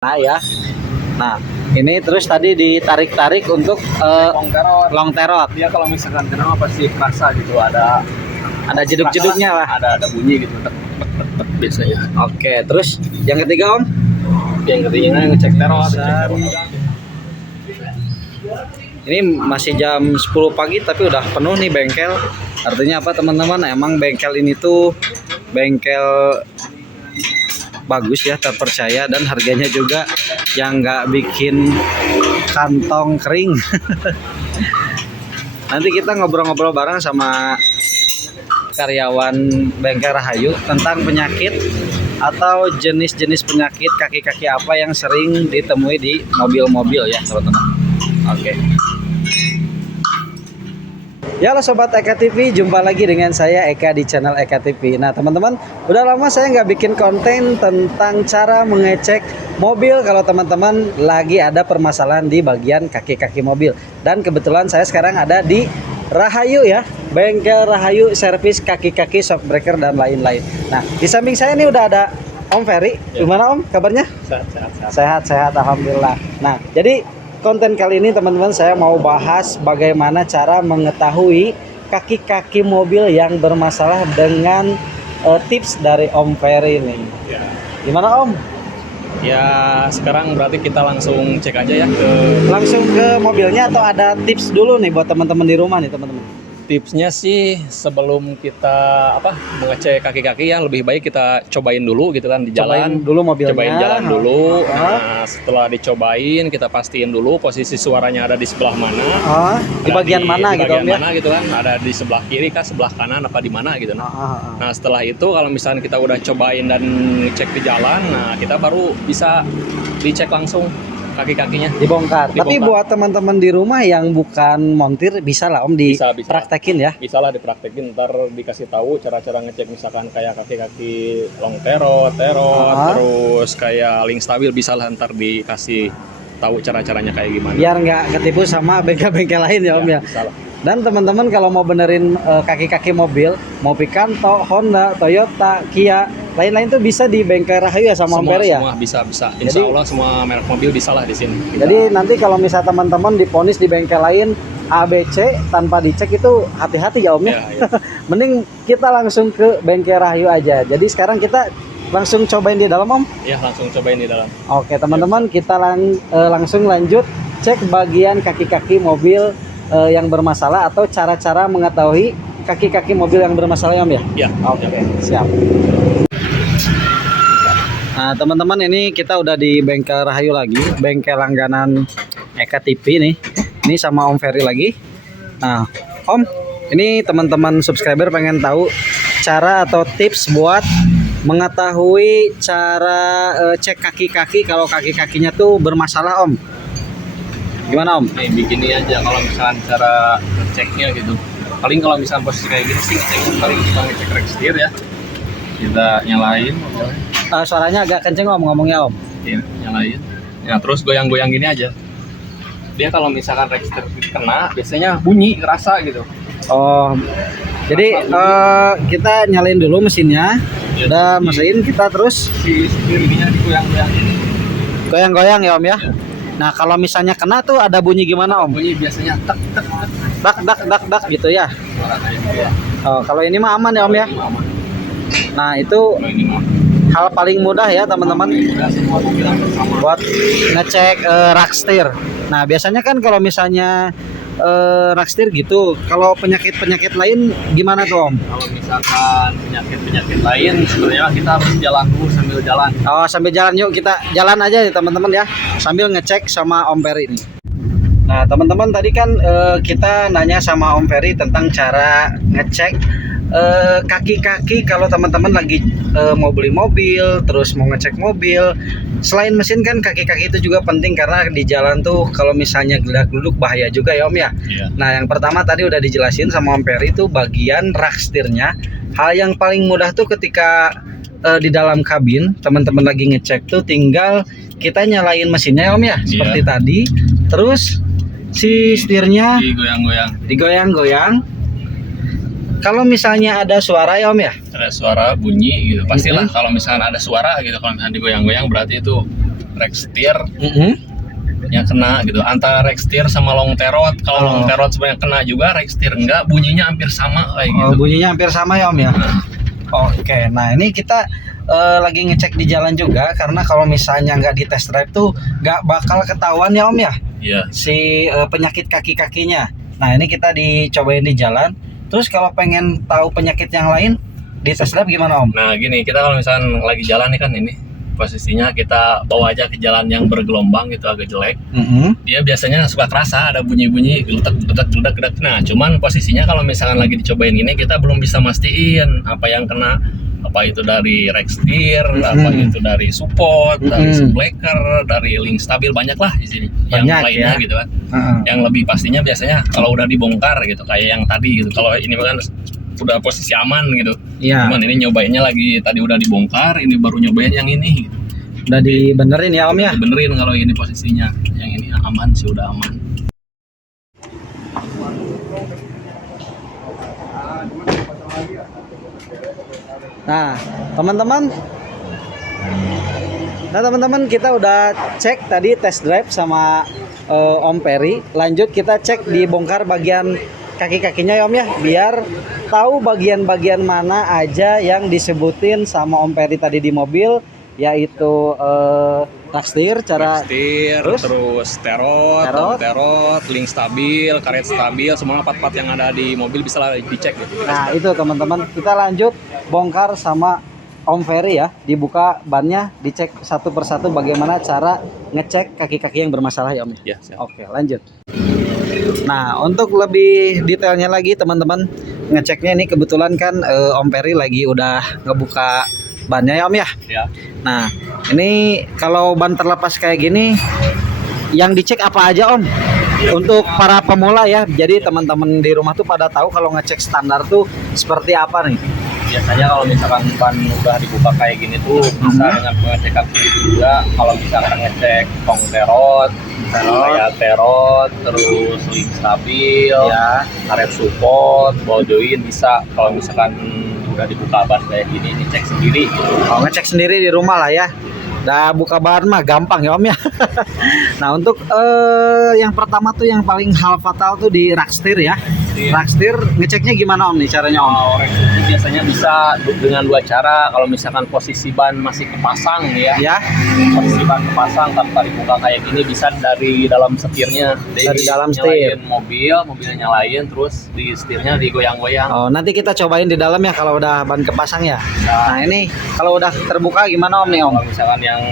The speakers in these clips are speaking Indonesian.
Nah ya. Nah, ini terus tadi ditarik-tarik untuk long terot. Dia kalau misalkan kena pasti kerasa gitu, ada jeduk-jeduknya lah. Ada bunyi gitu, tek, biasanya. Oke, terus yang ketiga Om? Yang ketiganya ngecek terot. Ini masih jam 10 pagi tapi udah penuh nih bengkel. Artinya apa teman-teman? Emang bengkel ini tuh bengkel bagus ya, terpercaya, dan harganya juga yang nggak bikin kantong kering. Nanti kita ngobrol-ngobrol bareng sama karyawan bengkel Rahayu tentang penyakit atau jenis-jenis penyakit kaki-kaki apa yang sering ditemui di mobil-mobil ya teman-teman. Oke. Ya halo Sobat Eka TV, jumpa lagi dengan saya Eka di channel Eka TV. Nah teman-teman, udah lama saya nggak bikin konten tentang cara mengecek mobil kalau teman-teman lagi ada permasalahan di bagian kaki-kaki mobil. Dan kebetulan saya sekarang ada di Rahayu ya, bengkel Rahayu servis kaki-kaki, shockbreaker dan lain-lain. Nah di samping saya ini udah ada Om Ferry. Gimana Om kabarnya? Sehat, alhamdulillah. Nah jadi konten kali ini teman-teman saya mau bahas bagaimana cara mengetahui kaki-kaki mobil yang bermasalah dengan tips dari Om Ferry ini. Ya. Gimana Om? Ya sekarang berarti kita langsung cek aja ya Langsung ke mobilnya atau ada tips dulu nih buat teman-teman di rumah nih teman-teman? tipsnya sih sebelum kita mengecek kaki-kaki ya lebih baik kita cobain dulu gitu kan di jalan. Cobain dulu mobilnya. Cobain jalan dulu. Nah, setelah dicobain kita pastiin dulu posisi suaranya ada di sebelah mana. Di bagian mana di gitu bagian Om ya? mana gitu kan? Ada di sebelah kiri kah, sebelah kanan apa di mana gitu. Nah, setelah itu kalau misalnya kita udah cobain dan ngecek di jalan, nah kita baru bisa dicek langsung kaki-kakinya Dibongkar. Tapi buat teman-teman di rumah yang bukan montir bisa lah Om dipraktekin ya. Bisa lah dipraktekin, ntar dikasih tahu cara-cara ngecek misalkan kayak kaki-kaki long terot, terus kayak link stabil, bisa lah ntar dikasih tahu cara-caranya kayak gimana. Biar nggak ketipu sama bengkel-bengkel lain ya Om ya. Bisa lah. Dan teman-teman kalau mau benerin kaki-kaki mobil, mau Picanto, Honda, Toyota, Kia, lain-lain tuh bisa di bengkel Rahayu ya sama Om Ferry ya? Semua bisa. Insya Allah semua merek mobil bisa lah di sini. Jadi nanti kalau misal teman-teman diponis di bengkel lain ABC tanpa dicek itu hati-hati ya Om ya. Mending kita langsung ke bengkel Rahayu aja. Jadi sekarang kita langsung cobain di dalam Om? Ya langsung cobain di dalam. Oke teman-teman, kita langsung lanjut cek bagian kaki-kaki mobil yang bermasalah atau cara-cara mengetahui kaki-kaki mobil yang bermasalah ya Om ya? Ya. Oke, siap. Nah teman-teman, ini kita udah di bengkel Rahayu lagi, bengkel langganan Eka TV nih. Ini sama Om Ferry lagi. Nah Om, ini teman-teman subscriber pengen tahu cara atau tips buat mengetahui cara cek kaki-kaki kalau kaki-kakinya tuh bermasalah Om. Gimana Om? Begini aja kalau misalkan cara ngeceknya gitu. Paling kalau misalkan posisi kayak gitu sih ngeceknya paling kita ngecek rack steer ya. Kita nyalain mobilnya. Suaranya agak kenceng Om ngomongnya Om. Iya, nyalain. Ya terus goyang-goyang gini aja. Dia kalau misalkan rack steer kena biasanya bunyi kerasa gitu. Oh. Jadi kita nyalain dulu mesinnya. Udah mesin kita terus Si setir ininya digoyang-goyangin. Goyang-goyang ya Om ya. Nah kalau misalnya kena tuh ada bunyi gimana Om? Bunyi biasanya tek tek Dak gitu ya. suara kayak gitu ya. Oh kalau ini mah aman ya Om ya. Aman. Nah itu Kalau ini mah hal paling mudah ya teman-teman udah semua mobil hampir sama. buat ngecek rack steer. Nah biasanya kan kalau misalnya rack steer gitu, kalau penyakit lain gimana tuh Om? Kalau misalkan penyakit lain sebenarnya kita harus jalan dulu sambil jalan. Oh sambil jalan, yuk kita jalan aja ya teman-teman ya, sambil ngecek sama Om Ferry ini. Nah teman-teman tadi kan kita nanya sama Om Ferry tentang cara ngecek kaki-kaki kalau teman-teman lagi mau beli mobil, terus mau ngecek mobil. Selain mesin kan kaki-kaki itu juga penting karena di jalan tuh kalau misalnya geledak-geluduk bahaya juga ya Om ya. Nah yang pertama tadi udah dijelasin sama Om Ferry itu bagian rack steernya. Hal yang paling mudah tuh ketika di dalam kabin teman-teman lagi ngecek tuh tinggal kita nyalain mesinnya ya Om ya, seperti tadi. Terus si setirnya digoyang-goyang. Kalau misalnya ada suara ya Om ya? Ada suara bunyi gitu. Pastilah kalau misalnya ada suara gitu, kalau misalnya digoyang-goyang berarti itu rack steer yang kena gitu, antara rack steer sama long terot. Kalau long terot sebenarnya kena juga, rack steer enggak, bunyinya hampir sama kayak gitu. Bunyinya hampir sama ya Om ya. Oke, nah ini kita lagi ngecek di jalan juga, karena kalau misalnya nggak di test drive tuh nggak bakal ketahuan ya Om ya. Iya. Si penyakit kaki-kakinya. Nah ini kita dicobain di jalan. Terus kalau pengen tahu penyakit yang lain di test drive gimana Om? Nah gini, kita kalau misalkan lagi jalan nih kan, ini posisinya kita bawa aja ke jalan yang bergelombang gitu, agak jelek. Dia biasanya suka kerasa ada bunyi-bunyi geledak. Nah cuman posisinya kalau misalkan lagi dicobain ini, kita belum bisa mastiin apa yang kena, apa itu dari rack steer, apa itu dari support, dari breaker, dari link stabil, banyak lah di sini. Yang lainnya ya, gitu kan. Yang lebih pastinya biasanya kalau udah dibongkar gitu, kayak yang tadi gitu. Kalau ini kan udah posisi aman gitu. Iya. Cuman ini nyobainnya lagi tadi udah dibongkar, ini baru nyobain yang ini gitu. Udah dibenerin ya Om ya? Benerin kalau ini posisinya. Yang ini aman sih, udah aman. Nah, teman-teman kita udah cek tadi test drive sama Om Peri. Lanjut kita cek dibongkar bagian kaki-kakinya ya Om ya, biar tahu bagian-bagian mana aja yang disebutin sama Om Peri tadi di mobil, yaitu rack steer, terus terot, link stabil, karet stabil, semua part-part yang ada di mobil bisa dicek gitu. Nah itu teman-teman, kita lanjut bongkar sama Om Ferry ya, dibuka bannya, dicek satu persatu bagaimana cara ngecek kaki-kaki yang bermasalah ya Om ya. Oke, lanjut. Nah untuk lebih detailnya lagi teman-teman, ngeceknya ini kebetulan kan Om Ferry lagi udah ngebuka bannya ya Om ya. Nah ini kalau ban terlepas kayak gini, yang dicek apa aja Om? Untuk para pemula ya, jadi teman-teman di rumah tuh pada tahu kalau ngecek standar tuh seperti apa nih. Biasanya kalau misalkan ban udah dibuka kayak gini tuh bisa dengan pengecekan sendiri juga. Kalau misalkan ngecek tong terot, kayak terot, terus link stabil, ya, karet support, ball joint bisa. Kalau misalkan udah dibuka ban kayak gini, ngecek sendiri gitu. Ngecek sendiri di rumah lah ya. Nah buka ban mah gampang ya Om ya. Nah untuk yang pertama tuh yang paling hal fatal tuh di rack steer ya. Rack steer ngeceknya gimana Om nih caranya Om? Rack steer biasanya bisa dengan dua cara. Kalau misalkan posisi ban masih kepasang ya. Posisi ban kepasang tanpa dibuka kayak gini, bisa dari dalam setirnya. Dari dalam setir. Mobilnya nyalain, terus di setirnya digoyang-goyang. Oh nanti kita cobain di dalam ya kalau udah ban kepasang ya. Nah ini kalau udah terbuka gimana Om nih Om? Kalau misalkan yang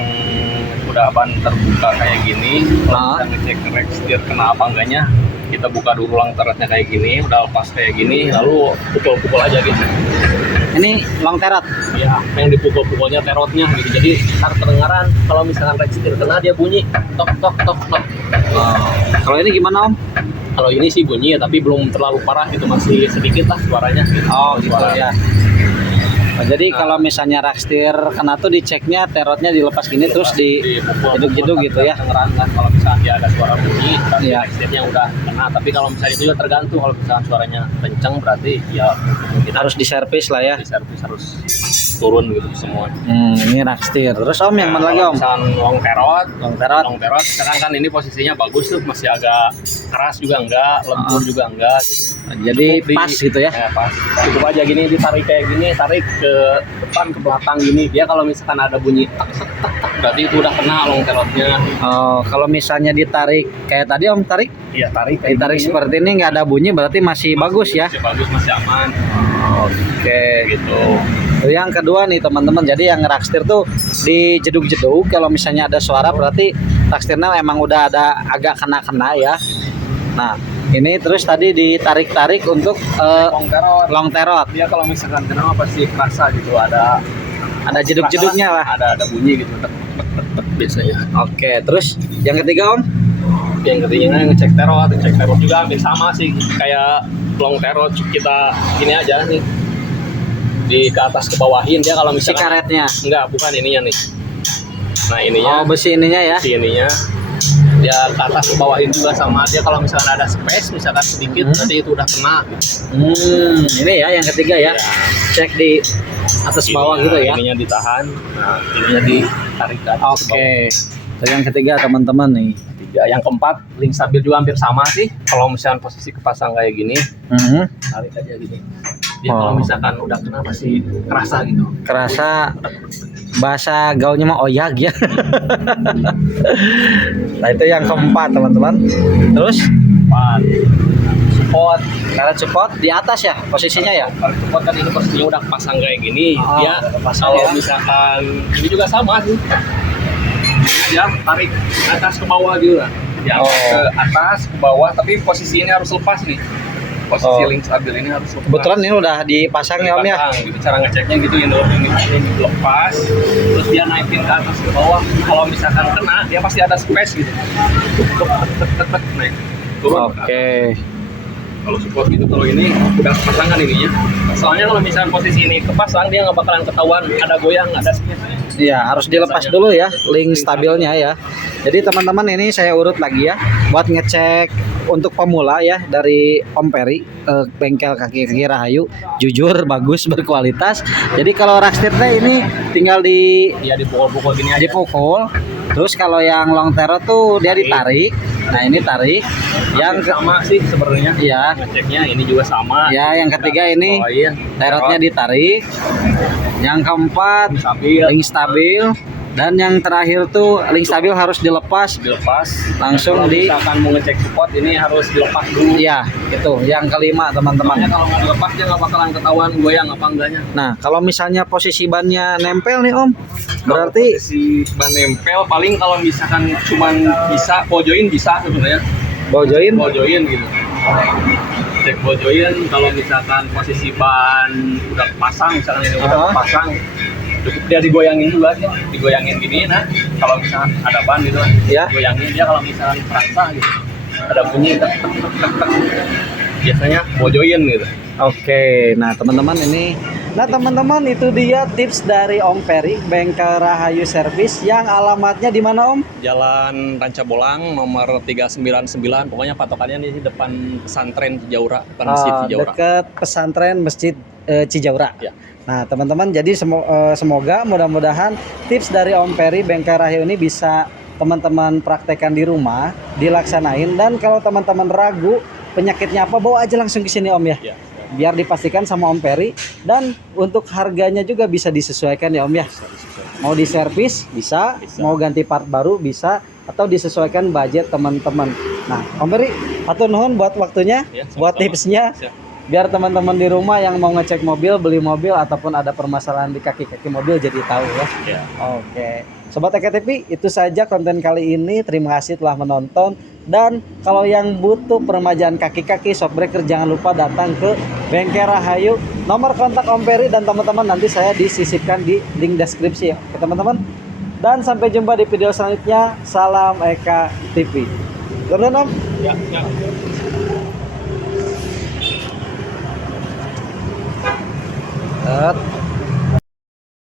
udah ban terbuka kayak gini, kalau kita ngecek rack steer kena apa enggaknya, kita buka dulu long terotnya kayak gini, udah lepas kayak gini, lalu pukul-pukul aja gitu. Ini long terot? Ya, yang dipukul-pukulnya terotnya gitu. Jadi ntar kedengaran kalau misalkan rack steer kena, dia bunyi tok tok tok tok. Kalau ini gimana Om? Kalau ini sih bunyi ya, tapi belum terlalu parah gitu, masih sedikit lah suaranya gitu. Gitu ya. Jadi kalau misalnya rack steer kena tuh diceknya terotnya dilepas gini, terus dijeduk-jeduk gitu ya. Kedengeran kan kalau misalnya dia ada suara bunyi, tapi rack steernya udah kena. Tapi kalau misalnya itu juga tergantung, kalau misalnya suaranya kenceng berarti ya kita harus diservis lah ya. Diservis, harus turun gitu semua. Ini rack steer. Terus Om yang mana lagi Om? Misalkan long terot, sekarang kan ini posisinya bagus tuh, masih agak keras juga enggak, lembur juga enggak gitu. Jadi pas gitu ya? Pas. Cukup aja gini, ditarik kayak gini, tarik ke depan ke belakang gini. Dia kalau misalkan ada bunyi tak tak tak tak, berarti itu udah kena long terotnya. Oh, kalau misalnya ditarik kayak tadi Om tarik? Iya, tarik. Ditarik seperti ini nggak ada bunyi, berarti masih bagus ya? Masih bagus, masih aman. Oke, gitu. Yang kedua nih teman-teman, jadi yang rack steer tuh dijeduk-jeduk, kalau misalnya ada suara berarti rack steernya emang udah ada agak kena-kena ya. Nah ini terus tadi ditarik-tarik untuk long terot. Dia kalau misalkan kena pasti kerasa gitu, ada jeduk-jeduknya lah. Ada bunyi gitu, tek biasanya. Oke, terus yang ketiga Om? Yang ketiganya ngecek terot juga hampir sama sih kayak long terot. Kita gini aja nih, di ke atas ke bawahin dia kalau misalkan si karetnya. Enggak, bukan ininya nih. Nah ininya. Oh, besi ininya ya. Si ininya. Dia ke atas ke bawahin juga sama dia, kalau misalkan ada space misalkan sedikit nanti itu udah kena gitu. Ini ya yang ketiga ya. Cek di atas bawah gitu ya. Ininya ditahan. Nah, ininya ditarik ke atas. Oke. Yang ketiga teman-teman nih. Yang keempat, link stabil juga hampir sama sih. Kalau misalkan posisi kepasang kayak gini, tarik aja gini. Dia kalau misalkan udah kena masih kerasa gitu. Kerasa, bahasa gaulnya mah oyag ya. Nah itu yang keempat teman-teman. Terus Empat, support. karet support di atas ya posisinya ya. Kalau support kan ini posisinya udah pasang kayak gini. Oh, Dia udah pasang kalau ya. misalkan ini juga sama sih. Ya tarik atas ke bawah gitu lah. Ya ke atas ke bawah, tapi posisi ini harus lepas nih. Posisi link stabil ini harus lepas. Kebetulan ini udah dipasang ya Om ya. Gitu cara ngeceknya gitu, ini lepas, terus dia naikin ke atas ke bawah. Kalau misalkan kena, dia pasti ada space gitu. Naik turun. Oke. Kalau support gitu, kalau ini udah pasangan ininya. Soalnya kalau misalkan posisi ini kepasang, dia nggak bakalan ketahuan ada goyang, ada space. Iya, harus dilepas dulu ya link stabilnya ya. Jadi teman-teman ini saya urut lagi ya buat ngecek untuk pemula ya dari Om Peri, bengkel kaki-kaki Rahayu, jujur bagus berkualitas. Jadi kalau rakstitnya ini tinggal Dia dipukul-pukul gini aja. dipukul. Terus kalau yang long terror tuh dia ditarik. Nah, ini tarik. Yang Sama sih sebenarnya. Iya. Ngeceknya ini juga sama. Ya, yang ketiga ini Bawain. terotnya ditarik. Yang keempat Stabil. link stabil, dan yang terakhir tuh link stabil harus dilepas. Langsung Kalau di- misalkan mau ngecek support ini harus dilepas dulu. Iya, itu yang kelima teman-teman. Soalnya kalau nggak dilepas dia nggak bakalan ketahuan goyang apa enggaknya. Nah, kalau misalnya posisi bannya nempel nih Om, berarti si ban nempel paling kalau misalkan cuman bisa pojoin bisa sebenarnya. bojoin. Pojoin gitu. Cek pojoin kalau misalkan posisi ban udah pasang, misalkan ini udah pasang, cukup dia digoyangin dulu aja, digoyangin gini. Nah kalau misalkan ada ban gitu, Ya. goyangin dia kalau misalkan terasa gitu, ada bunyi tek, tek, tek, tek, tek. Biasanya pojoin gitu. Oke, nah teman-teman ini, nah teman-teman itu dia tips dari Om Peri, bengkel Rahayu Service yang alamatnya di mana Om? Jalan Ranca Bolang nomor 399, pokoknya patokannya di depan pesantren Cijaura, depan masjid Cijaura. Dekat pesantren Masjid Cijaura. Ya. Nah teman-teman, jadi semoga mudah-mudahan tips dari Om Peri bengkel Rahayu ini bisa teman-teman praktekkan di rumah, dilaksanain, dan kalau teman-teman ragu penyakitnya apa, bawa aja langsung ke sini Om ya. Ya. Biar dipastikan sama Om Peri, dan untuk harganya juga bisa disesuaikan ya Om ya. Mau diservis bisa, mau ganti part baru bisa, atau disesuaikan budget teman-teman. Nah Om Peri, hatur nuhun buat waktunya, Ya, sama-sama. buat tipsnya. Siap. Biar teman-teman di rumah yang mau ngecek mobil, beli mobil, ataupun ada permasalahan di kaki-kaki mobil jadi tahu ya. Ya. Oke, Sobat EKTV, itu saja konten kali ini. Terima kasih telah menonton. Dan kalau yang butuh peremajaan kaki-kaki shockbreaker, jangan lupa datang ke Bengkel Rahayu. Nomor kontak Om Peri dan teman-teman nanti saya disisipkan di link deskripsi ya, oke teman-teman. Dan sampai jumpa di video selanjutnya. Salam EKTV. Benar Om? Ya.